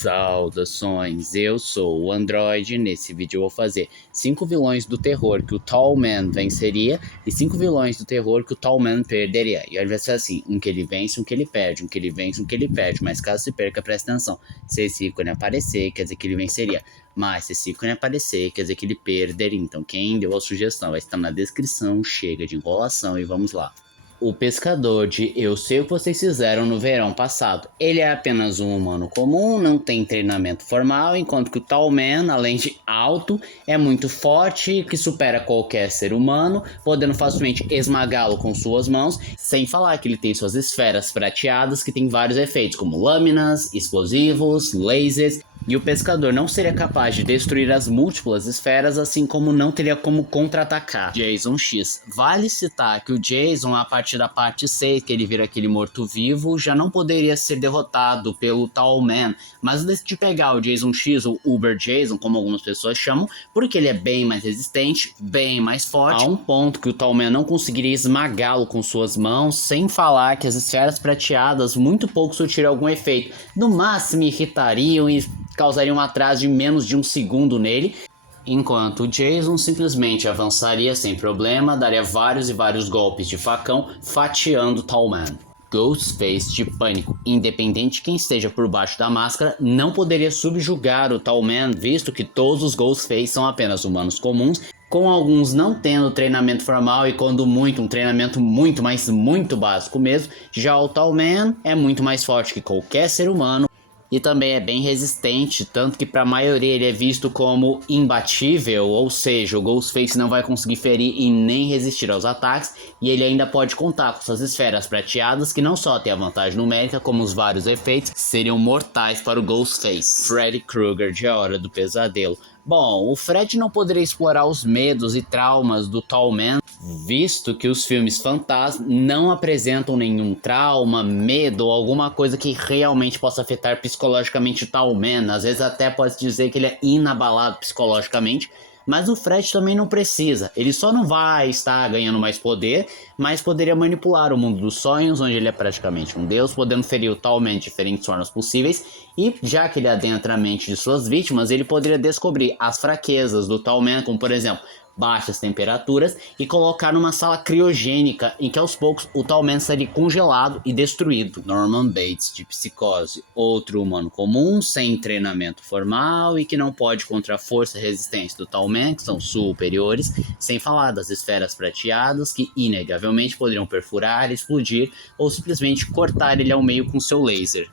Saudações, eu sou o Android. Nesse vídeo eu vou fazer 5 vilões do terror que o Tall Man venceria e 5 vilões do terror que o Tall Man perderia. E aí vai ser assim, um que ele vence, um que ele perde, um que ele vence, um que ele perde. Mas caso se perca, presta atenção, se esse ícone aparecer, quer dizer que ele venceria. Mas se esse ícone aparecer, quer dizer que ele perderia. Então quem deu a sugestão vai estar na descrição. Chega de enrolação e vamos lá. O pescador de Eu Sei O Que Vocês Fizeram no Verão Passado. Ele é apenas um humano comum, não tem treinamento formal, enquanto que o Tall Man, além de alto, é muito forte e que supera qualquer ser humano, podendo facilmente esmagá-lo com suas mãos, sem falar que ele tem suas esferas prateadas que tem vários efeitos, como lâminas, explosivos, lasers. E o pescador não seria capaz de destruir as múltiplas esferas, assim como não teria como contra-atacar Jason X. Vale citar que o Jason, a partir da parte 6, que ele vira aquele morto-vivo, já não poderia ser derrotado pelo Tall Man, mas decidi pegar o Jason X, ou Uber Jason, como algumas pessoas chamam, porque ele é bem mais resistente, bem mais forte, a um ponto que o Tall Man não conseguiria esmagá-lo com suas mãos, sem falar que as esferas prateadas muito pouco surtiriam algum efeito, no máximo irritariam e causaria um atraso de menos de um segundo nele, enquanto o Jason simplesmente avançaria sem problema, daria vários e vários golpes de facão, fatiando Tall Man. Ghostface de Pânico, independente de quem esteja por baixo da máscara, não poderia subjugar o Tall Man, visto que todos os Ghostface são apenas humanos comuns, com alguns não tendo treinamento formal e quando muito, um treinamento muito, mas muito básico mesmo. Já o Tall Man é muito mais forte que qualquer ser humano, e também é bem resistente, tanto que para a maioria ele é visto como imbatível, ou seja, o Ghostface não vai conseguir ferir e nem resistir aos ataques, e ele ainda pode contar com suas esferas prateadas, que não só tem a vantagem numérica, como os vários efeitos seriam mortais para o Ghostface. Freddy Krueger de A Hora do Pesadelo. Bom, o Fred não poderia explorar os medos e traumas do Tall Man, visto que os filmes fantasma não apresentam nenhum trauma, medo ou alguma coisa que realmente possa afetar psicologicamente o Tall Man. Às vezes até pode dizer que ele é inabalado psicologicamente, mas o Fred também não precisa. Ele só não vai estar ganhando mais poder, mas poderia manipular o mundo dos sonhos, onde ele é praticamente um deus, podendo ferir o Tall Man de diferentes formas possíveis. E já que ele adentra a mente de suas vítimas, ele poderia descobrir as fraquezas do Tall Man, como por exemplo, baixas temperaturas, e colocar numa sala criogênica em que aos poucos o Tall Man seria congelado e destruído. Norman Bates de Psicose, outro humano comum, sem treinamento formal e que não pode contra a força e resistência do Tall Man, que são superiores, sem falar das esferas prateadas que inegavelmente poderiam perfurar, explodir ou simplesmente cortar ele ao meio com seu laser.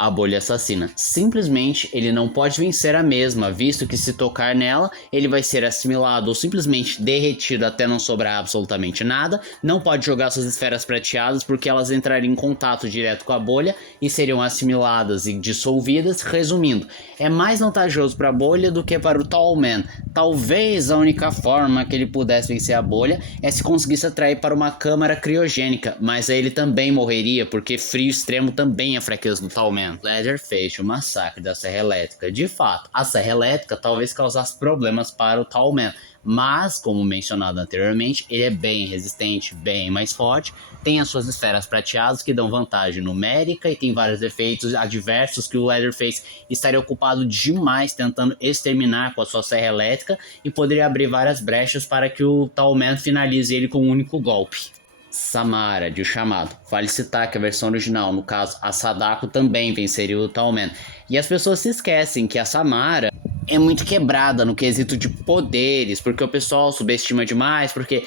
A bolha assassina. Simplesmente ele não pode vencer a mesma, visto que se tocar nela, ele vai ser assimilado ou simplesmente derretido até não sobrar absolutamente nada. Não pode jogar suas esferas prateadas porque elas entrariam em contato direto com a bolha e seriam assimiladas e dissolvidas. Resumindo, é mais vantajoso para a bolha do que para o Tall Man. Talvez a única forma que ele pudesse vencer a bolha é se conseguisse atrair para uma câmara criogênica, mas aí ele também morreria porque frio extremo também é fraqueza do Tall Man. Leatherface, o massacre da Serra Elétrica. De fato, a Serra Elétrica talvez causasse problemas para o Tall Man, mas, como mencionado anteriormente, ele é bem resistente, bem mais forte, tem as suas esferas prateadas que dão vantagem numérica e tem vários efeitos adversos que o Leatherface estaria ocupado demais tentando exterminar com a sua Serra Elétrica e poderia abrir várias brechas para que o Tall Man finalize ele com um único golpe. Samara, de O Chamado. Vale citar que a versão original, no caso a Sadako, também venceria o Tall Man. E as pessoas se esquecem que a Samara é muito quebrada no quesito de poderes, porque o pessoal subestima demais, porque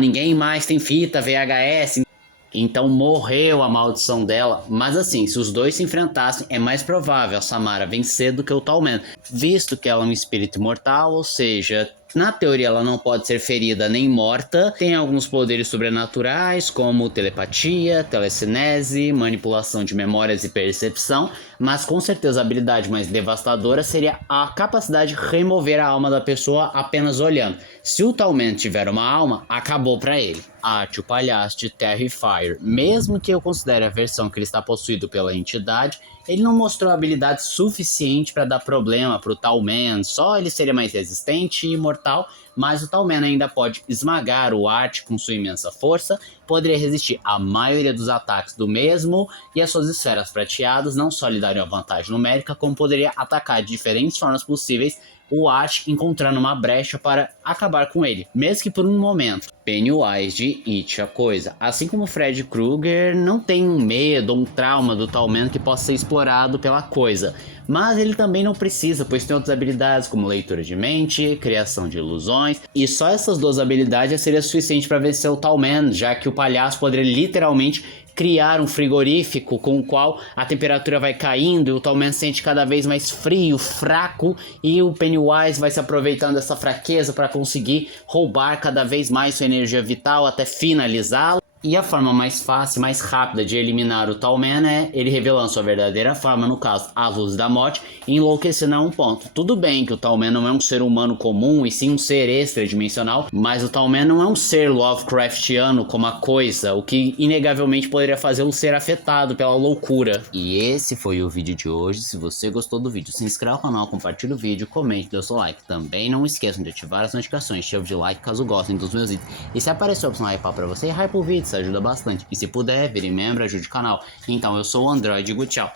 ninguém mais tem fita VHS, então morreu a maldição dela. Mas assim, se os dois se enfrentassem, é mais provável a Samara vencer do que o Tall Man, visto que ela é um espírito imortal, ou seja, na teoria ela não pode ser ferida nem morta, tem alguns poderes sobrenaturais como telepatia, telecinese, manipulação de memórias e percepção, mas com certeza a habilidade mais devastadora seria a capacidade de remover a alma da pessoa apenas olhando. Se o Tall Man tiver uma alma, acabou pra ele. Arte, o palhaço de Terrifier. Mesmo que eu considere a versão que ele está possuído pela entidade, ele não mostrou habilidade suficiente para dar problema pro Tall Man, só ele seria mais resistente e imortal, mas o Tall Man ainda pode esmagar o Art com sua imensa força, poderia resistir à maioria dos ataques do mesmo, e as suas esferas prateadas não só lhe dariam vantagem numérica, como poderia atacar de diferentes formas possíveis o Ash, encontrando uma brecha para acabar com ele, mesmo que por um momento. Pennywise de It a Coisa. Assim como Fred Krueger, não tem um medo ou um trauma do Tallman que possa ser explorado pela Coisa. Mas ele também não precisa, pois tem outras habilidades como leitura de mente, criação de ilusões, e só essas duas habilidades já seria suficiente para vencer o Tallman, já que o palhaço poderia literalmente criar um frigorífico com o qual a temperatura vai caindo e o Tallman sente cada vez mais frio, fraco, e o Pennywise vai se aproveitando dessa fraqueza para conseguir roubar cada vez mais sua energia vital até finalizá-lo. E a forma mais fácil e mais rápida de eliminar o Tallman é ele revelando sua verdadeira forma, no caso, a Luz da Morte, e enlouquecendo a um ponto. Tudo bem que o Tallman não é um ser humano comum, e sim um ser extradimensional, mas o Tallman não é um ser Lovecraftiano como a Coisa, o que inegavelmente poderia fazê-lo ser afetado pela loucura. E esse foi o vídeo de hoje. Se você gostou do vídeo, se inscreva no canal, compartilhe o vídeo, comente, dê o seu like. Também não esqueçam de ativar as notificações, chave de like caso gostem dos meus vídeos. E se aparecer a opção hypar pra você, hype o vídeo, isso ajuda bastante. E se puder, vire membro, ajude o canal. Então eu sou o Android, tchau.